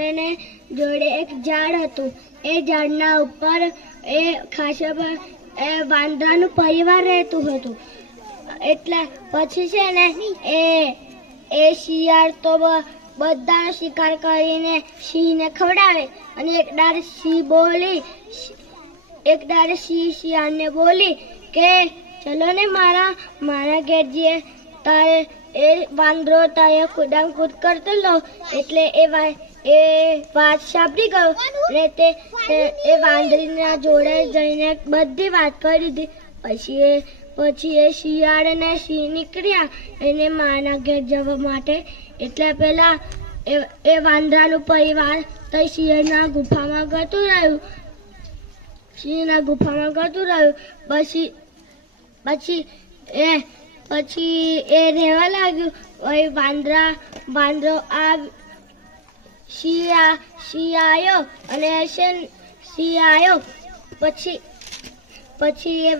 એને જોડે એક ઝાડ હતું. એ ઝાડના ઉપર એ ખાસા એ વાંદરાનું પરિવાર રહેતું હતું. એટલે પછી છે ને એ એ શિયાળ તો બધાનો શિકાર કરીને સિંહને ખવડાવે અને એક દાડે સિંહ બોલી, એક દાડે સિંહ શિયાળને બોલી કે, ચલો ને મારા મારા ઘેર જઈએ તારે એ વાંદરો ત્યાં કુદામ કૂદ કરતો લો એટલે એ એ વાત સાંભળી ગયો. ને તે એ વાંદરીના જોડે જઈને બધી વાત કરી દીધી. પછી એ પછી એ શિયાળ અને સિંહ નીકળ્યા. એને માના ઘેર જવા માટે. એટલે પેલા એ એ વાંદરાનું પરિવાર તો શિયાળના ગુફામાં ગતું રહ્યું. સિંહના ગુફામાં ગતું રહ્યું. પછી પછી એ પછી એ રહેવા લાગ્યું. પછી વાંદરા, વાંદરો આ શિયા, શિયાયો અને છે શિયા આવ્યો પછી પછી એ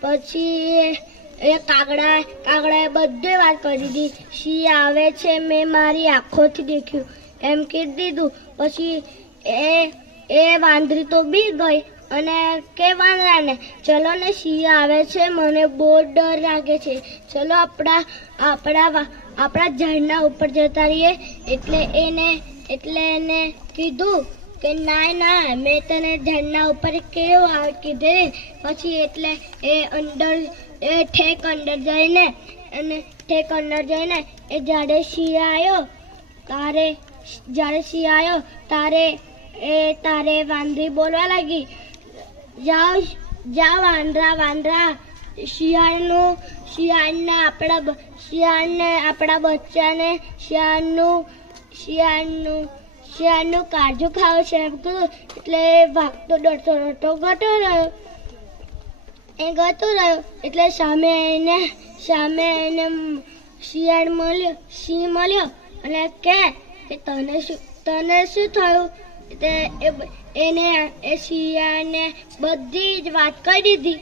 પછી એ- એ કાગડા, કાગડાએ બધે વાત કરી દીધી. શી આવે છે, મેં મારી આંખોથી દેખ્યું. એમ કીધું દીધું. પછી એ એ વાંદરી તો બી ગઈ. અને કે વાંદરાને? ચલો ને સિંહ આવે છે, મને બહુ ડર લાગે છે. ચલો આપણા આપણા આપણા ઝાડના ઉપર જતા રહીએ. એટલે એને એટલે એને કીધું કે ના ના મેં તને ઝાડના ઉપર કેવું આવે કીધે? પછી એટલે એ અંદર, એ ઠેક અંદર જઈને, અને ઠેક અંદર જઈને એ જ્યારે સિંહ આવ્યો તારે જ્યારે સિંહ આવ્યો તારે, એ તારે વાંદરી બોલવા લાગી. જાઓ જા વાંદરા વાંદરા. શિયાળનું, શિયાળને આપણા શિયાળને આપણા બચ્ચાને શિયાળનું શિયાળનું શિયાળનું કાજુ ખાવ છે એમ કીધું એટલે ભાગતો ડરતો ડરતો ગતો રહ્યો. એ ગતો રહ્યો. એટલે સામે એને સામે એને શિયાળ મળ્યો, સિંહ મળ્યો અને કે તને શું તને શું થયું? તે એને એશિયાને બધી જ વાત કહી દીધી.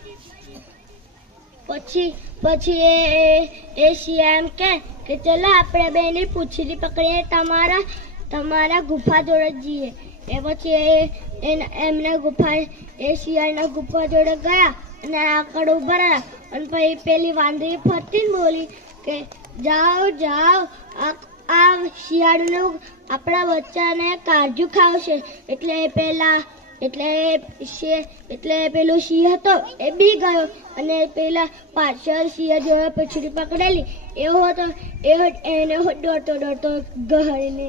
પછી પછી એ, એ- એ એમ કે ચલો આપણે બેની પૂછડી પકડીને તમારા તમારા ગુફા જોડે જઈએ. એ પછી એ એમને ગુફા એ શિયાળના ગુફા જોડે ગયા અને આગળ ઊભા રહ્યા. અને પછી પેલી વાંદરી ફરતી બોલી કે, જાઓ જાઓ, આ આ શિયાળનું આપણા બચ્ચાને કાજુ ખાવશે. એટલે પેલા, એટલે એટલે પેલો સિંહ હતો, એ બી ગયો. અને પેલા પાછળ સિંહ જેવા પછડી પકડેલી. એવો હતો એ એને દોડતો દોડતો ગહડીને